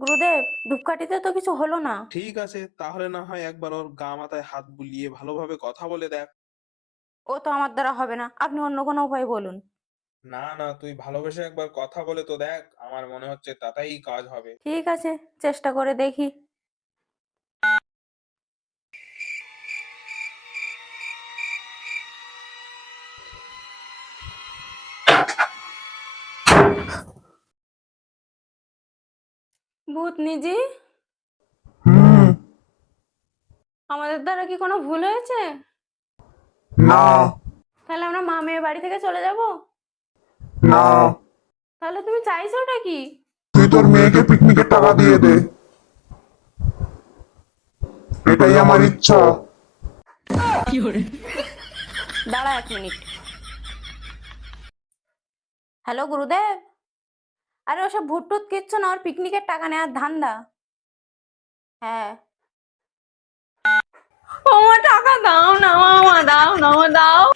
গুরুদেব, ধূপকাঠিতে তো কিছু হলো না। ঠিক আছে, তাহলে না হয় একবার ওর গা মাথায় হাত বুলিয়ে ভালোভাবে কথা বলে দেখ। ও তো আমার দ্বারা হবে না, আপনি অন্য কোনো উপায় বলুন। না না, তুই ভালোবেসে একবার কথা বলে তো দেখ, আমার মনে হচ্ছে তাতেই কাজ হবে। ঠিক আছে, চেষ্টা করে দেখি। ভূতনিজি, আমাদের দ্বারা কি কোনো ভুল হয়েছে? না তাহলে আমরা মা মেয়ে বাড়ি থেকে চলে যাব? না, তাহলে তুমি চাইছোটা কি? তুই তোর মেয়েকে পিকনিকের টাকা দিয়ে দে, এটাই আমার ইচ্ছা। দাঁড়া 1 মিনিট। হ্যালো গুরুদেব, আরে ওসব ভূত টুত কিচ্ছু না, ওর পিকনিকের টাকা নেওয়ার ধান্দা। হ্যাঁ। ও মা, টাকা দাও না মামা, দাও না, দাও।